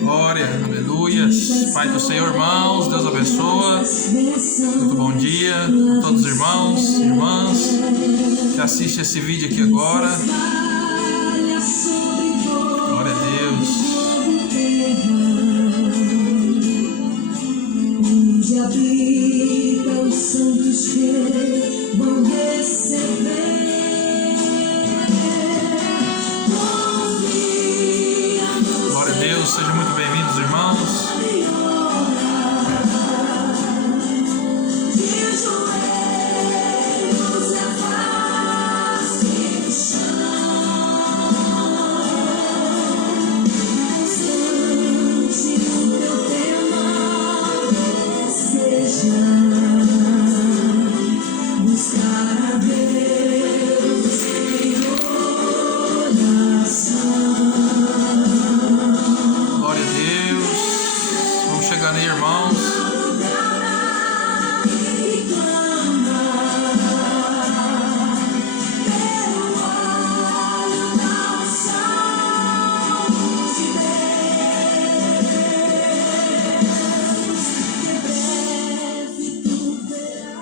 Glória, aleluia. Pai do Senhor, irmãos, Deus abençoa. Muito bom dia a todos os irmãos e irmãs que assistem esse vídeo aqui agora. Glória a Deus. Onde habita os santos que vão receber. Glória a Deus, sejam muito bem-vindos, irmãos. Glória a Deus. Vamos chegando aí, irmãos.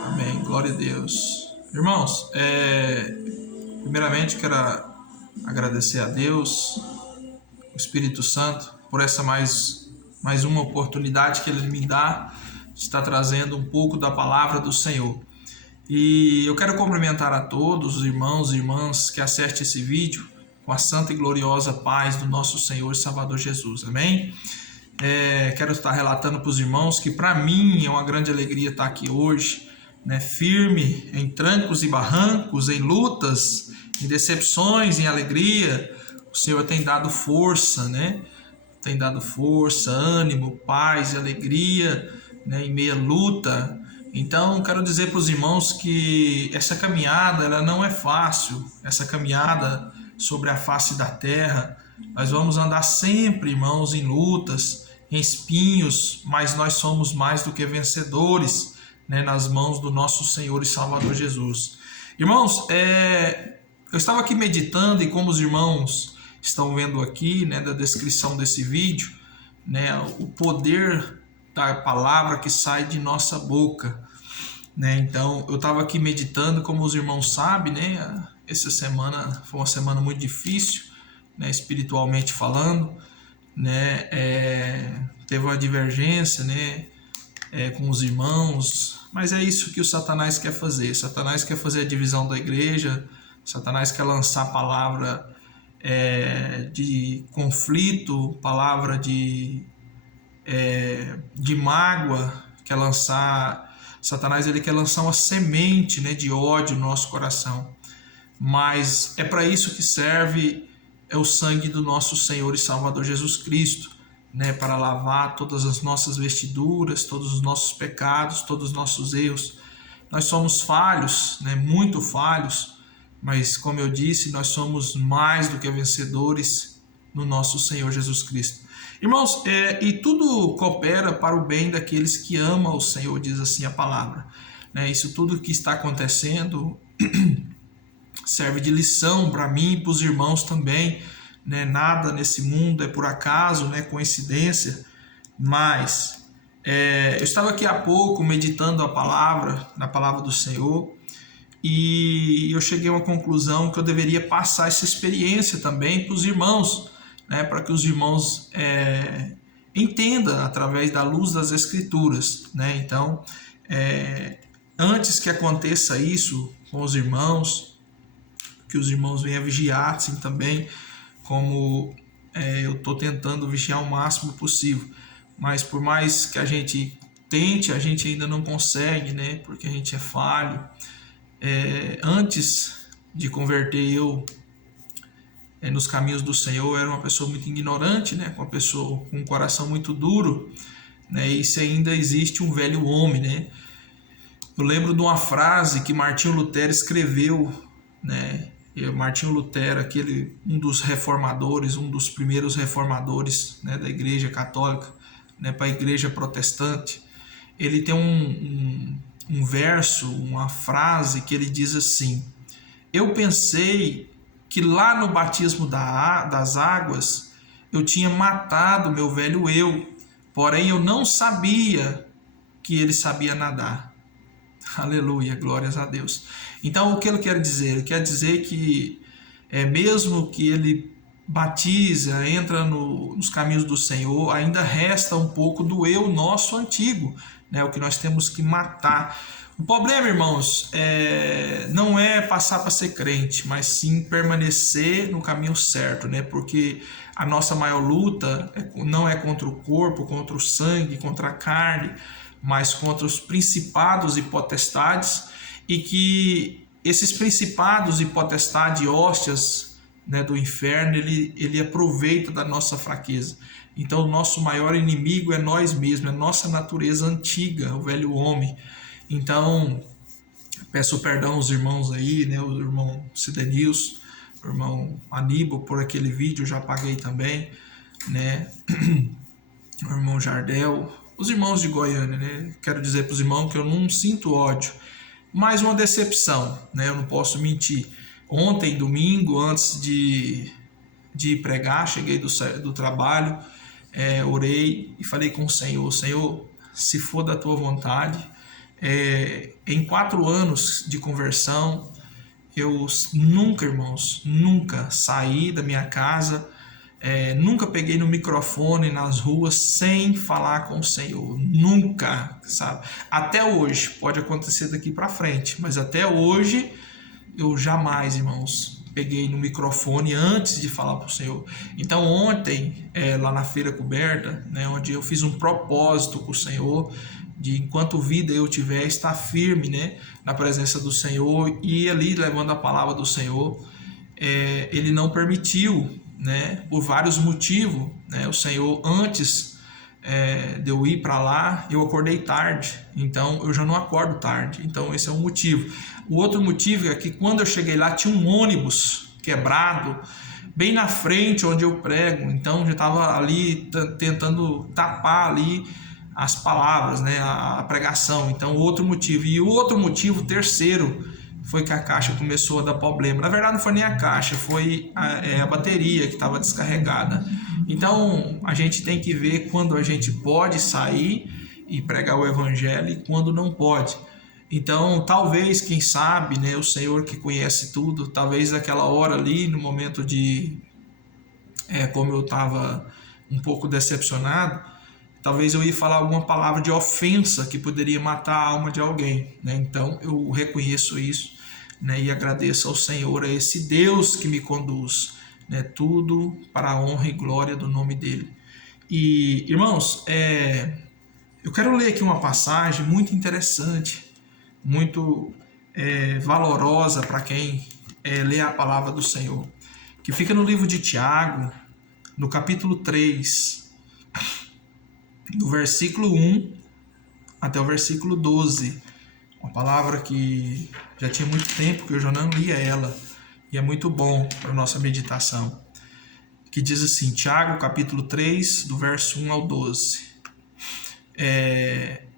Amém. Glória a Deus. Irmãos, primeiramente quero agradecer a Deus, o Espírito Santo, por essa mais uma oportunidade que Ele me dá de estar trazendo um pouco da palavra do Senhor. E eu quero cumprimentar a todos os irmãos e irmãs que assistem esse vídeo com a santa e gloriosa paz do nosso Senhor e Salvador Jesus. Amém? Quero estar relatando para os irmãos que para mim é uma grande alegria estar aqui hoje, né, firme em trancos e barrancos, em lutas, em decepções, em alegria. O Senhor tem dado força, né? Tem dado força, ânimo, paz e alegria, né, em meia luta. Então, quero dizer para os irmãos que essa caminhada ela não é fácil. Essa caminhada sobre a face da terra, nós vamos andar sempre, irmãos, em lutas, em espinhos, mas nós somos mais do que vencedores, né, nas mãos do nosso Senhor e Salvador Jesus. Irmãos, eu estava aqui meditando e como os irmãos estão vendo aqui, né, da descrição desse vídeo, né, o poder da palavra que sai de nossa boca, né? Então eu estava aqui meditando, como os irmãos sabem, né, essa semana foi uma semana muito difícil, né, espiritualmente falando, né, teve uma divergência, né, com os irmãos, mas é isso que o Satanás quer fazer. Satanás quer fazer a divisão da igreja. Satanás quer lançar palavra de conflito, palavra de mágoa, quer lançar. Satanás ele quer lançar uma semente, né, de ódio no nosso coração. Mas é para isso que serve o sangue do nosso Senhor e Salvador Jesus Cristo, né, para lavar todas as nossas vestiduras, todos os nossos pecados, todos os nossos erros. Nós somos falhos, né, muito falhos, mas como eu disse, nós somos mais do que vencedores no nosso Senhor Jesus Cristo. Irmãos, e tudo coopera para o bem daqueles que amam o Senhor, diz assim a palavra, né? Isso tudo que está acontecendo serve de lição para mim e para os irmãos também, né? Nada nesse mundo é por acaso, né? Coincidência, mas eu estava aqui há pouco meditando na palavra do Senhor, e eu cheguei a uma conclusão que eu deveria passar essa experiência também para os irmãos, né, para que os irmãos entendam através da luz das Escrituras, né? Então, antes que aconteça isso com os irmãos, que os irmãos venham vigiar assim também, como eu estou tentando vigiar o máximo possível, mas por mais que a gente tente, a gente ainda não consegue, né? Porque a gente é falho. Antes de converter eu nos caminhos do Senhor, eu era uma pessoa muito ignorante, né? Uma pessoa com um coração muito duro, né? E se ainda existe um velho homem, né? Eu lembro de uma frase que Martinho Lutero escreveu, né? Martinho Lutero, um dos reformadores, um dos primeiros reformadores, né, da Igreja Católica, né, para a Igreja Protestante, ele tem um verso, uma frase que ele diz assim: eu pensei que lá no batismo das águas eu tinha matado meu velho eu, porém eu não sabia que ele sabia nadar. Aleluia, glórias a Deus. Então o que ele quer dizer? Ele quer dizer que mesmo que ele batiza, entra nos caminhos do Senhor, ainda resta um pouco do eu nosso antigo, né? O que nós temos que matar. O problema, irmãos, não é passar para ser crente, mas sim permanecer no caminho certo, né? Porque a nossa maior luta não é contra o corpo, contra o sangue, contra a carne, mas contra os principados e potestades, e que esses principados e potestades, hóstias, né, do inferno, ele aproveita da nossa fraqueza. Então o nosso maior inimigo é nós mesmos, é a nossa natureza antiga, o velho homem. Então peço perdão aos irmãos aí, né, o irmão Cidenilson, o irmão Aníbal, por aquele vídeo, eu já apaguei também, né, o irmão Jardel, os irmãos de Goiânia, né? Quero dizer para os irmãos que eu não sinto ódio, mas uma decepção, né? Eu não posso mentir. Ontem, domingo, antes de ir pregar, cheguei do trabalho, orei e falei com o Senhor: Senhor, se for da tua vontade, em 4 anos de conversão, eu nunca, irmãos, nunca saí da minha casa, nunca peguei no microfone nas ruas sem falar com o Senhor, nunca, sabe? Até hoje, pode acontecer daqui para frente, mas até hoje eu jamais, irmãos, peguei no microfone antes de falar para o Senhor. Então ontem, lá na Feira Coberta, né, onde eu fiz um propósito com o Senhor, de enquanto vida eu tiver, estar firme, né, na presença do Senhor e ali levando a palavra do Senhor, ele não permitiu, né, por vários motivos, né? O Senhor, antes de eu ir para lá, eu acordei tarde, então eu já não acordo tarde, então esse é um motivo. O outro motivo é que quando eu cheguei lá tinha um ônibus quebrado bem na frente onde eu prego, então já estava ali tentando tapar ali as palavras, né, a pregação. Então outro motivo. E o outro motivo, terceiro, foi que a caixa começou a dar problema. Na verdade não foi nem a caixa, foi a bateria que estava descarregada. Então a gente tem que ver quando a gente pode sair e pregar o evangelho e quando não pode. Então talvez, quem sabe, né, o Senhor que conhece tudo, talvez naquela hora ali, no momento de como eu estava um pouco decepcionado, talvez eu ia falar alguma palavra de ofensa que poderia matar a alma de alguém, né? Então eu reconheço isso, né, e agradeço ao Senhor, a esse Deus que me conduz, né, tudo para a honra e glória do nome dele. E irmãos, eu quero ler aqui uma passagem muito interessante, muito valorosa para quem lê a palavra do Senhor, que fica no livro de Tiago, no capítulo 3, do versículo 1 até o versículo 12. Uma palavra que já tinha muito tempo que eu já não lia ela, e é muito bom para a nossa meditação. Que diz assim, Tiago, capítulo 3, do verso 1 ao 12.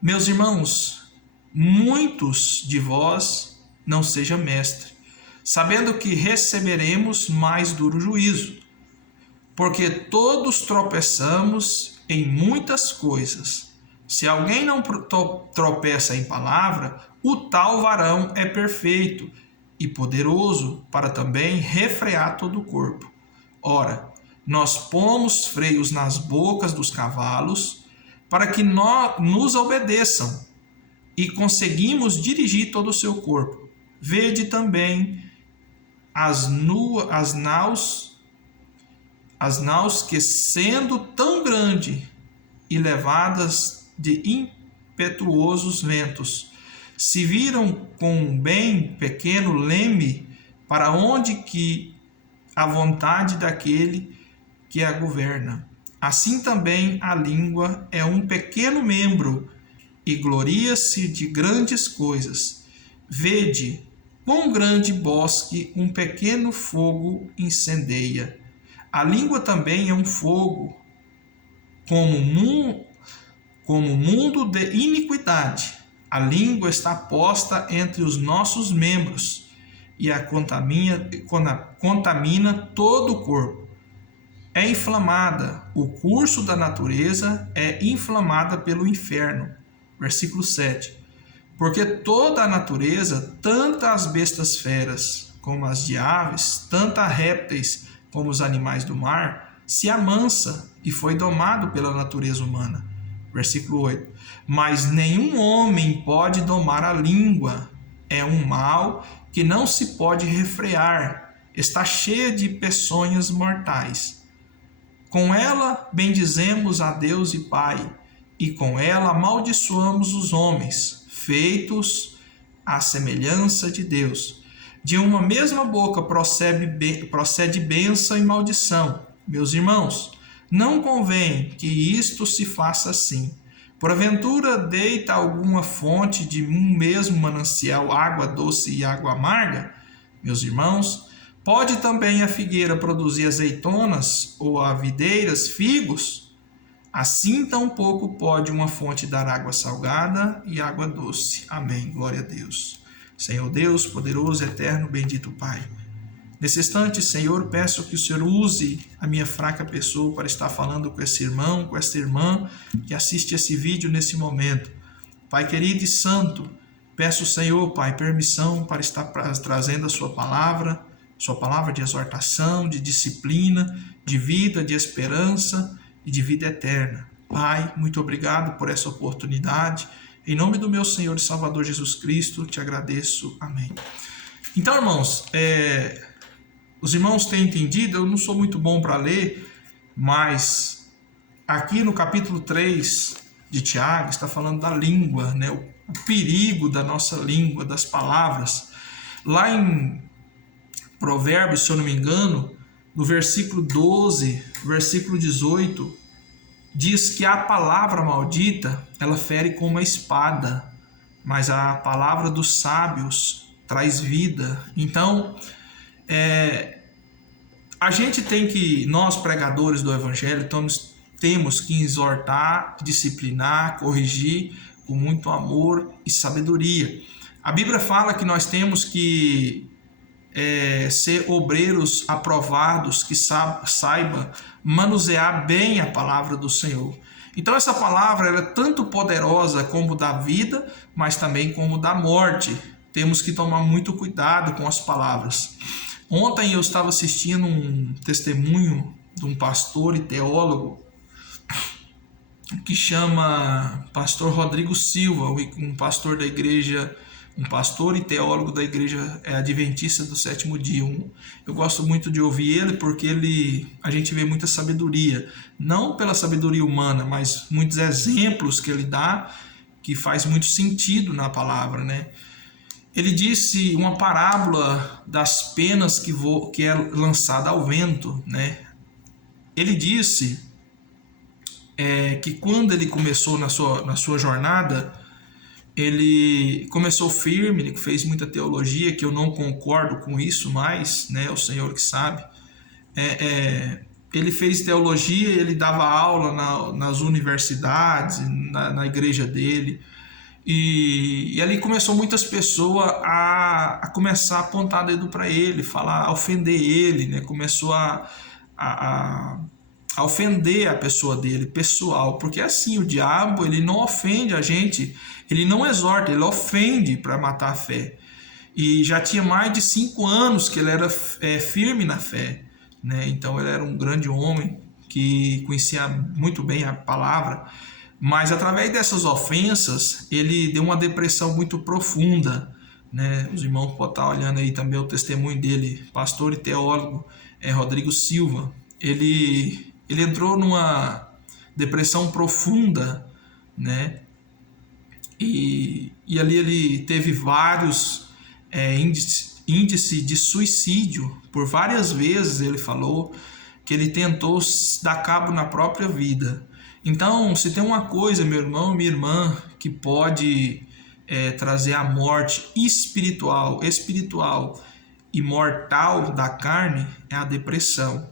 Meus irmãos, muitos de vós não sejam mestres, sabendo que receberemos mais duro juízo, porque todos tropeçamos em muitas coisas. Se alguém não tropeça em palavra, o tal varão é perfeito e poderoso para também refrear todo o corpo. Ora, nós pomos freios nas bocas dos cavalos para que nos obedeçam e conseguimos dirigir todo o seu corpo. Vede também as naus que, sendo tão grande e levadas de impetuosos ventos, se viram com um bem pequeno leme, para onde que a vontade daquele que a governa. Assim também a língua é um pequeno membro e gloria-se de grandes coisas. Vede quão grande bosque um pequeno fogo incendeia. A língua também é um fogo, como mundo de iniquidade. A língua está posta entre os nossos membros e a contamina todo o corpo. É inflamada, o curso da natureza é inflamada pelo inferno. Versículo 7. Porque toda a natureza, tanto as bestas feras como as de aves, tanto a répteis como os animais do mar, se amansa e foi domado pela natureza humana. Versículo 8. Mas nenhum homem pode domar a língua. É um mal que não se pode refrear. Está cheia de peçonhas mortais. Com ela bendizemos a Deus e Pai, e com ela amaldiçoamos os homens, feitos à semelhança de Deus. De uma mesma boca procede bênção e maldição. Meus irmãos, não convém que isto se faça assim. Porventura deita alguma fonte de um mesmo manancial água doce e água amarga? Meus irmãos, pode também a figueira produzir azeitonas ou a videiras figos? Assim tampouco pode uma fonte dar água salgada e água doce. Amém. Glória a Deus. Senhor Deus, poderoso, eterno, bendito Pai. Nesse instante, Senhor, peço que o Senhor use a minha fraca pessoa para estar falando com esse irmão, com essa irmã que assiste esse vídeo nesse momento. Pai querido e santo, peço, Senhor, Pai, permissão para estar trazendo a sua palavra de exortação, de disciplina, de vida, de esperança e de vida eterna. Pai, muito obrigado por essa oportunidade. Em nome do meu Senhor e Salvador Jesus Cristo, te agradeço. Amém. Então, irmãos, os irmãos têm entendido, eu não sou muito bom para ler, mas aqui no capítulo 3 de Tiago está falando da língua, né? O perigo da nossa língua, das palavras. Lá em Provérbios, se eu não me engano, no versículo 12, versículo 18, diz que a palavra maldita, ela fere como uma espada, mas a palavra dos sábios traz vida. Então, a gente nós pregadores do Evangelho, temos que exortar, disciplinar, corrigir com muito amor e sabedoria. A Bíblia fala que nós temos que ser obreiros aprovados, que saiba manusear bem a palavra do Senhor. Então essa palavra ela é tanto poderosa como da vida, mas também como da morte. Temos que tomar muito cuidado com as palavras. Ontem eu estava assistindo um testemunho de um pastor e teólogo que chama Pastor Rodrigo Silva, um pastor da igreja, um pastor e teólogo da igreja adventista do sétimo dia. Eu gosto muito de ouvir ele porque a gente vê muita sabedoria, não pela sabedoria humana, mas muitos exemplos que ele dá que faz muito sentido na palavra, né? Ele disse uma parábola das penas que é lançada ao vento, né? Ele disse que quando ele começou na sua jornada, ele começou firme, ele fez muita teologia, que eu não concordo com isso mais, né? O Senhor que sabe. Ele fez teologia, ele dava aula nas universidades, na igreja dele. E ali começou muitas pessoas a começar a apontar dedo para ele, a ofender ele, né? Começou a ofender a pessoa dele, pessoal, porque assim, o diabo, ele não ofende a gente, ele não exorta, ele ofende para matar a fé. E já tinha mais de 5 anos que ele era firme na fé, né? Então ele era um grande homem que conhecia muito bem a palavra, mas através dessas ofensas, ele deu uma depressão muito profunda, né? Os irmãos podem estar olhando aí também o testemunho dele, pastor e teólogo Rodrigo Silva. Ele entrou numa depressão profunda, né? E ali ele teve vários índices de suicídio. Por várias vezes ele falou que ele tentou dar cabo na própria vida. Então, se tem uma coisa, meu irmão, minha irmã, que pode trazer a morte espiritual e mortal da carne, é a depressão.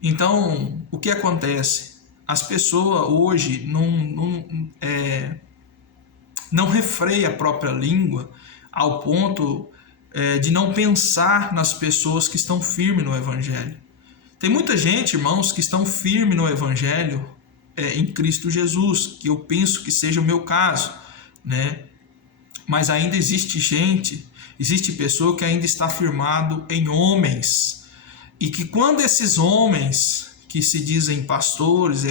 Então, o que acontece? As pessoas hoje não refreiam a própria língua ao ponto de não pensar nas pessoas que estão firmes no Evangelho. Tem muita gente, irmãos, que estão firmes no Evangelho em Cristo Jesus, que eu penso que seja o meu caso, né? Mas ainda existe pessoa que ainda está firmado em homens, e que quando esses homens que se dizem pastores,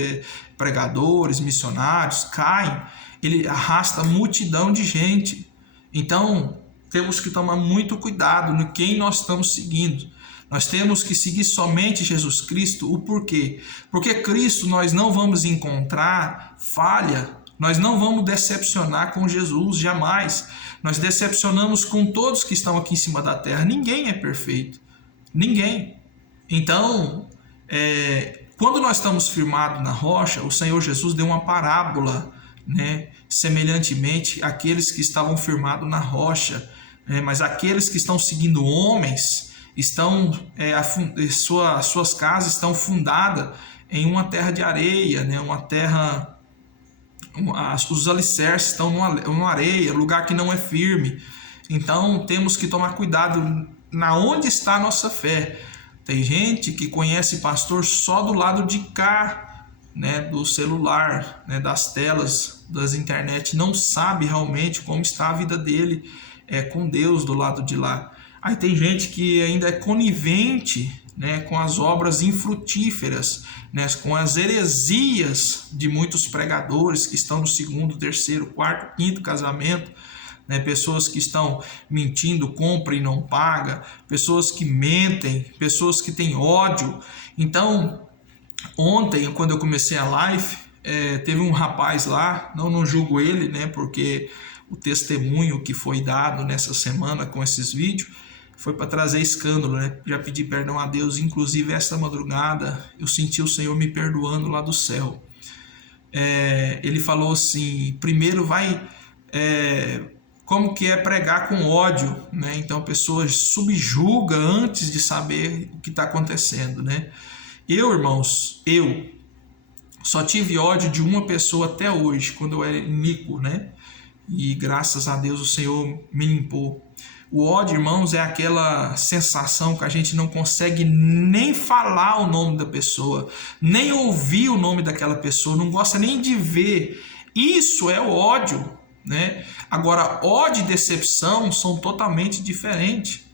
pregadores, missionários, caem, ele arrasta multidão de gente. Então, temos que tomar muito cuidado no quem nós estamos seguindo. Nós temos que seguir somente Jesus Cristo. O porquê? Porque Cristo nós não vamos encontrar falha, nós não vamos decepcionar com Jesus, jamais. Nós decepcionamos com todos que estão aqui em cima da terra. Ninguém é perfeito, ninguém. Então, quando nós estamos firmados na rocha, o Senhor Jesus deu uma parábola, né? Semelhantemente àqueles que estavam firmados na rocha, né? Mas aqueles que estão seguindo homens, suas casas estão fundadas em uma terra de areia, né? Uma terra, os alicerces estão numa areia, lugar que não é firme. Então temos que tomar cuidado na onde está a nossa fé. Tem gente que conhece pastor só do lado de cá, né, do celular, né, das telas, das internet, não sabe realmente como está a vida dele com Deus do lado de lá. Aí tem gente que ainda é conivente, né, com as obras infrutíferas, né, com as heresias de muitos pregadores que estão no 2º, 3º, 4º, 5º casamento, né, pessoas que estão mentindo, compra e não paga, pessoas que mentem, pessoas que têm ódio. Então, ontem, quando eu comecei a live, teve um rapaz lá, não julgo ele, né, porque o testemunho que foi dado nessa semana com esses vídeos foi para trazer escândalo, né? Já pedi perdão a Deus, inclusive esta madrugada eu senti o Senhor me perdoando lá do céu. Ele falou assim, primeiro como que é pregar com ódio, né? Então a pessoa subjuga antes de saber o que está acontecendo, né? Irmãos, eu só tive ódio de uma pessoa até hoje, quando eu era iníquo, né? E graças a Deus o Senhor me limpou. O ódio, irmãos, é aquela sensação que a gente não consegue nem falar o nome da pessoa, nem ouvir o nome daquela pessoa, não gosta nem de ver. Isso é o ódio, né? Agora, ódio e decepção são totalmente diferentes,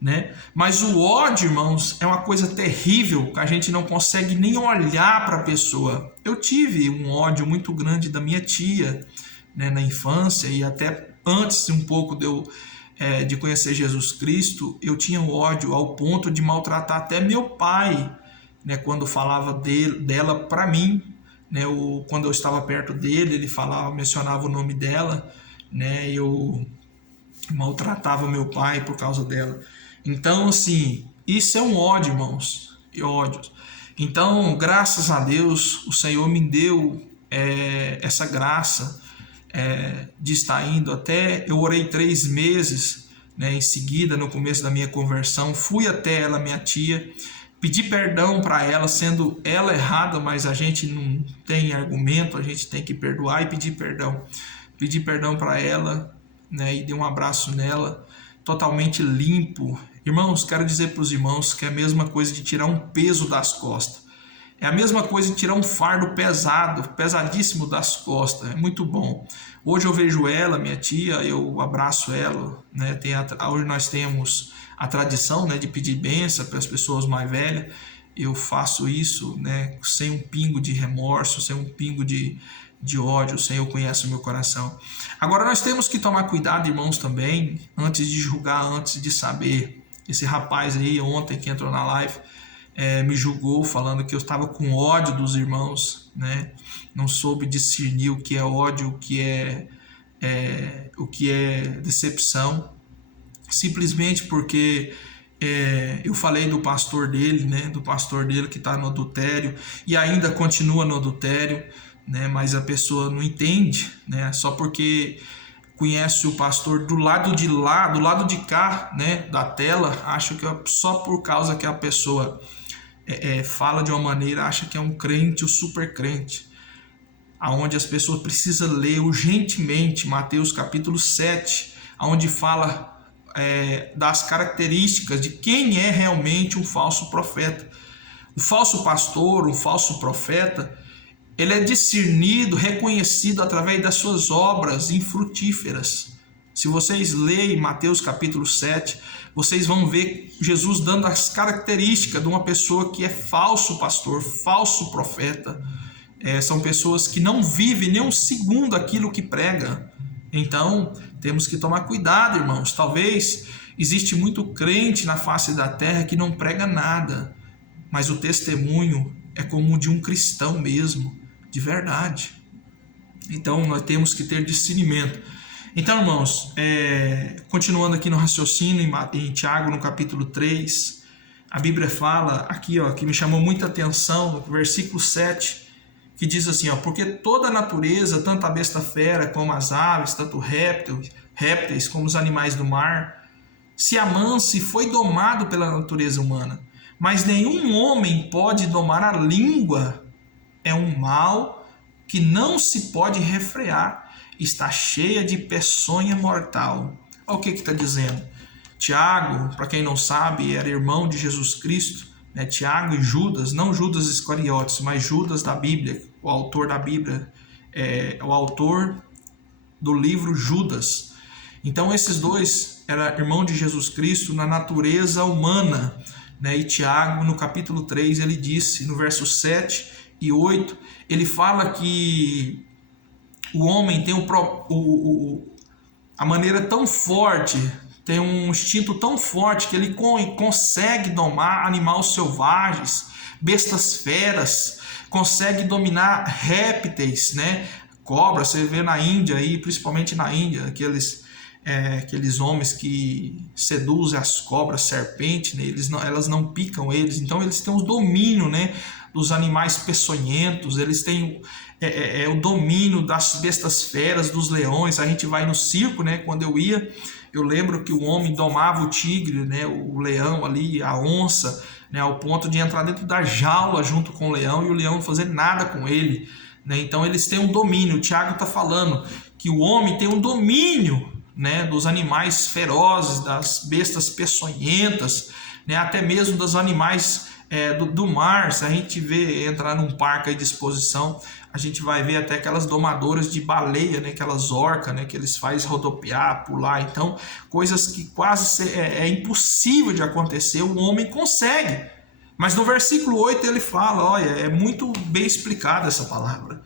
né? Mas o ódio, irmãos, é uma coisa terrível que a gente não consegue nem olhar para a pessoa. Eu tive um ódio muito grande da minha tia, né, na infância, e até antes um pouco de conhecer Jesus Cristo, eu tinha ódio ao ponto de maltratar até meu pai, né, quando falava dela para mim, né, quando eu estava perto dele, ele mencionava o nome dela, né, eu maltratava meu pai por causa dela. Então, assim, isso é um ódio, irmãos, ódio. Então, graças a Deus, o Senhor me deu essa graça de estar indo até. Eu orei 3 meses, né, em seguida, no começo da minha conversão, fui até ela, minha tia, pedi perdão para ela, sendo ela errada, mas a gente não tem argumento, a gente tem que perdoar e pedir perdão. Pedi perdão para ela, né, e dei um abraço nela, totalmente limpo. Irmãos, quero dizer para os irmãos que é a mesma coisa de tirar um peso das costas. É a mesma coisa de tirar um fardo pesadíssimo das costas. É muito bom. Hoje eu vejo ela, minha tia, eu abraço ela, né? Hoje nós temos a tradição, né, de pedir bênção para as pessoas mais velhas. Eu faço isso, né, sem um pingo de remorso, sem um pingo de ódio. O Senhor conhece o meu coração. Agora nós temos que tomar cuidado, irmãos, também, antes de julgar, antes de saber. Esse rapaz aí ontem que entrou na live, me julgou falando que eu estava com ódio dos irmãos, né? Não soube discernir o que é ódio, o que é decepção, simplesmente porque eu falei do pastor dele, né? Do pastor dele que está no adultério e ainda continua no adultério, né? Mas a pessoa não entende, né? Só porque conhece o pastor do lado de lá, do lado de cá, né? Da tela, acha que só por causa que a pessoa fala de uma maneira, acha que é um crente, o super crente, aonde as pessoas precisam ler urgentemente Mateus capítulo 7, onde fala das características de quem é realmente um falso profeta. O falso pastor, um falso profeta, ele é discernido, reconhecido através das suas obras infrutíferas. Se vocês lerem Mateus capítulo 7, vocês vão ver Jesus dando as características de uma pessoa que é falso pastor, falso profeta. São pessoas que não vivem nem um segundo aquilo que prega. Então, temos que tomar cuidado, irmãos. Talvez existe muito crente na face da terra que não prega nada, mas o testemunho é como o de um cristão mesmo, de verdade. Então, nós temos que ter discernimento. Então, irmãos, continuando aqui no raciocínio, em Tiago, no capítulo 3, a Bíblia fala aqui, que me chamou muita atenção, no versículo 7, que diz assim, porque toda a natureza, tanto a besta fera como as aves, tanto répteis como os animais do mar, se amansa e foi domado pela natureza humana. Mas nenhum homem pode domar a língua. É um mal que não se pode refrear. Está cheia de peçonha mortal. Olha o que está dizendo. Tiago, para quem não sabe, era irmão de Jesus Cristo. Tiago e Judas, não Judas Iscariotes, mas Judas da Bíblia, o autor da Bíblia, o autor do livro Judas. Então esses dois eram irmãos de Jesus Cristo na natureza humana. E Tiago, no capítulo 3, ele disse, no verso 7 e 8, ele fala que o homem tem a maneira tão forte, tem um instinto tão forte que ele consegue domar animais selvagens, bestas feras, consegue dominar répteis, cobra. Você vê na Índia, aí, principalmente na Índia, aqueles homens que seduzem as cobras, serpentes, elas não picam eles, então eles têm o domínio dos animais peçonhentos, eles têm o domínio das bestas feras, dos leões. A gente vai no circo, quando eu lembro que o homem domava o tigre, o leão ali, a onça, ao ponto de entrar dentro da jaula junto com o leão e o leão não fazer nada com ele. Então eles têm um domínio. O Tiago está falando que o homem tem um domínio dos animais ferozes, das bestas peçonhentas, até mesmo dos animais do mar. Se a gente entrar num parque de exposição, a gente vai ver até aquelas domadoras de baleia, aquelas orcas, que eles fazem rodopiar, pular. Então, coisas que quase é impossível de acontecer, o homem consegue. Mas no versículo 8 ele fala, olha, é muito bem explicada essa palavra,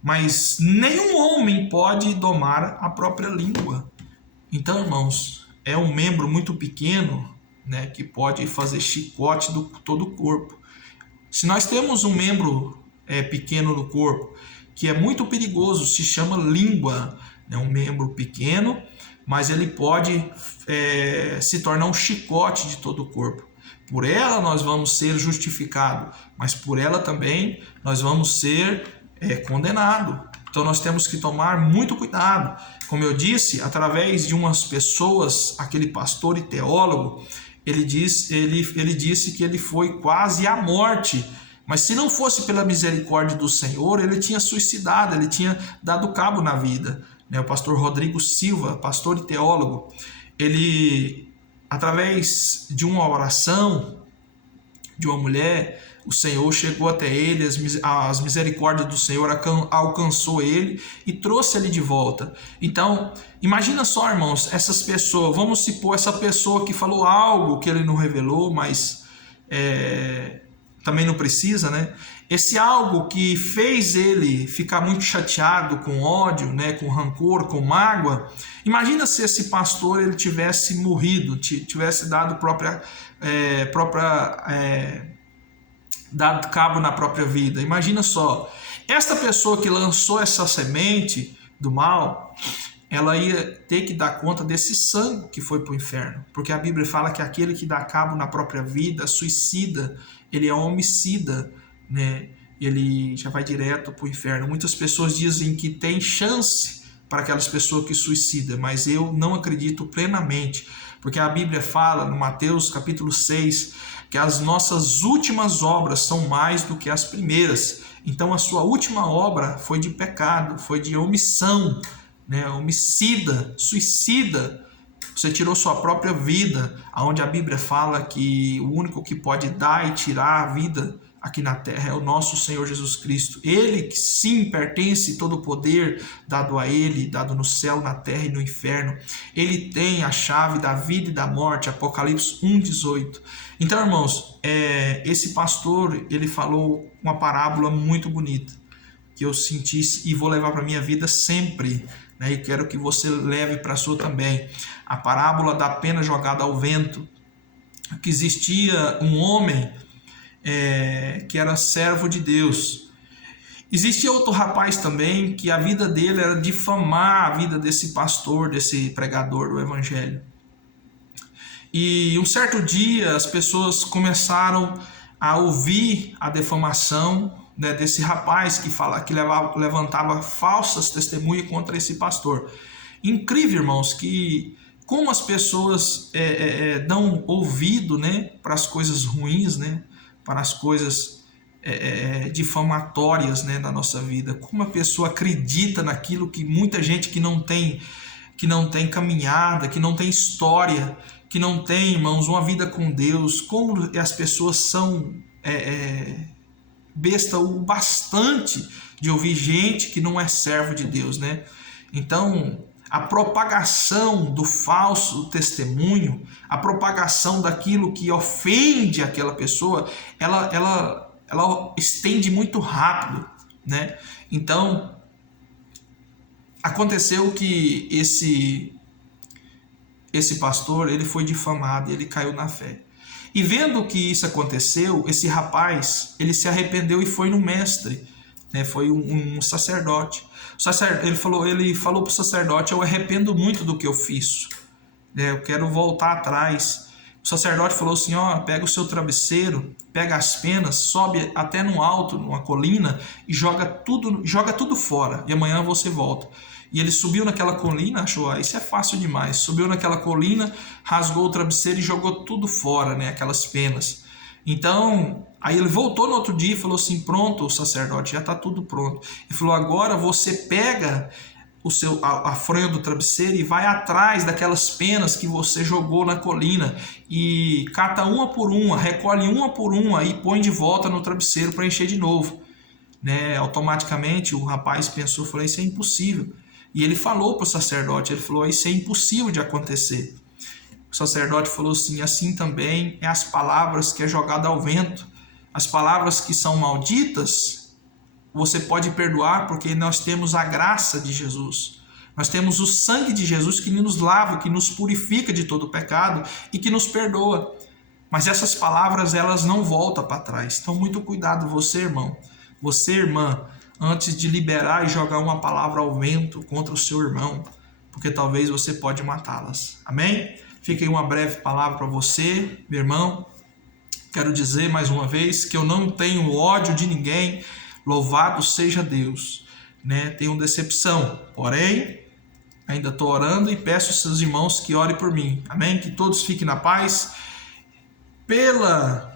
mas nenhum homem pode domar a própria língua. Então, irmãos, é um membro muito pequeno, que pode fazer chicote do todo o corpo. Se nós temos um membro pequeno no corpo, que é muito perigoso, se chama língua, um membro pequeno, mas ele pode se tornar um chicote de todo o corpo. Por ela nós vamos ser justificados, mas por ela também nós vamos ser condenados. Então nós temos que tomar muito cuidado. Como eu disse, através de umas pessoas, aquele pastor e teólogo, ele disse que ele foi quase à morte. Mas se não fosse pela misericórdia do Senhor, ele tinha suicidado, ele tinha dado cabo na vida. O pastor Rodrigo Silva, pastor e teólogo, ele, através de uma oração de uma mulher, o Senhor chegou até ele, as misericórdias do Senhor alcançou ele e trouxe ele de volta. Então, imagina só, irmãos, essas pessoas, vamos supor essa pessoa que falou algo que ele não revelou, mas também não precisa, Esse algo que fez ele ficar muito chateado, com ódio, com rancor, com mágoa. Imagina se esse pastor ele tivesse morrido, tivesse dado dado cabo na própria vida. Imagina só, esta pessoa que lançou essa semente do mal, ela ia ter que dar conta desse sangue que foi para o inferno, porque a Bíblia fala que aquele que dá cabo na própria vida, suicida, ele é homicida, ele já vai direto para o inferno. Muitas pessoas dizem que tem chance para aquelas pessoas que suicidam, mas eu não acredito plenamente, porque a Bíblia fala no Mateus capítulo 6 que as nossas últimas obras são mais do que as primeiras. Então a sua última obra foi de pecado, foi de omissão, homicida, suicida. Você tirou sua própria vida, onde a Bíblia fala que o único que pode dar e tirar a vida aqui na terra é o nosso Senhor Jesus Cristo. Ele que sim pertence todo o poder dado a ele, dado no céu, na terra e no inferno. Ele tem a chave da vida e da morte, Apocalipse 1:18. Então, irmãos, esse pastor, ele falou uma parábola muito bonita, que eu senti e vou levar para a minha vida sempre, né? E quero que você leve para a sua também. A parábola da pena jogada ao vento, que existia um homem que era servo de Deus. Existia outro rapaz também que a vida dele era difamar a vida desse pastor, desse pregador do evangelho. E um certo dia as pessoas começaram a ouvir a defamação, né, desse rapaz que levantava falsas testemunhas contra esse pastor. Incrível, irmãos, que como as pessoas dão ouvido, né, para as coisas ruins, né, para as coisas difamatórias, né, da nossa vida. Como a pessoa acredita naquilo que muita gente que não tem caminhada, que não tem história, que não tem, irmãos, uma vida com Deus. Como as pessoas são besta o bastante de ouvir gente que não é servo de Deus, né? Então, a propagação do falso testemunho, a propagação daquilo que ofende aquela pessoa, ela estende muito rápido, né? Então, aconteceu que esse pastor, ele foi difamado, ele caiu na fé. E vendo que isso aconteceu, esse rapaz, ele se arrependeu e foi no mestre, né? Foi um sacerdote. Ele falou para o sacerdote: eu arrependo muito do que eu fiz, né? Eu quero voltar atrás. O sacerdote falou assim: pega o seu travesseiro, pega as penas, sobe até no alto, numa colina, e joga tudo fora, e amanhã você volta. E ele subiu naquela colina, achou, isso é fácil demais. Subiu naquela colina, rasgou o travesseiro e jogou tudo fora, né, aquelas penas. Então, aí ele voltou no outro dia e falou assim: pronto, sacerdote, já está tudo pronto. Ele falou: agora você pega a fronha do travesseiro e vai atrás daquelas penas que você jogou na colina e cata uma por uma, recolhe uma por uma e põe de volta no travesseiro para encher de novo, né? Automaticamente o rapaz pensou, falou: isso é impossível. E ele falou para o sacerdote, ele falou: isso é impossível de acontecer. O sacerdote falou assim: assim também é as palavras que é jogada ao vento. As palavras que são malditas, você pode perdoar porque nós temos a graça de Jesus. Nós temos o sangue de Jesus que nos lava, que nos purifica de todo pecado e que nos perdoa. Mas essas palavras, elas não voltam para trás. Então, muito cuidado, você, irmão, você, irmã, antes de liberar e jogar uma palavra ao vento contra o seu irmão, porque talvez você pode matá-las. Amém? Fica aí uma breve palavra para você, meu irmão. Quero dizer mais uma vez que eu não tenho ódio de ninguém. Louvado seja Deus, né? Tenho decepção, porém ainda estou orando e peço aos seus irmãos que orem por mim. Amém? Que todos fiquem na paz. Pela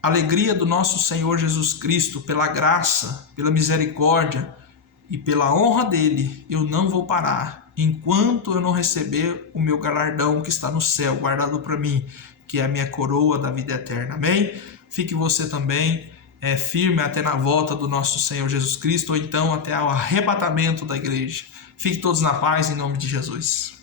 alegria do nosso Senhor Jesus Cristo, pela graça, pela misericórdia e pela honra dele, eu não vou parar enquanto eu não receber o meu galardão que está no céu, guardado para mim, que é a minha coroa da vida eterna. Amém? Fique você também firme até na volta do nosso Senhor Jesus Cristo, ou então até o arrebatamento da igreja. Fique todos na paz, em nome de Jesus.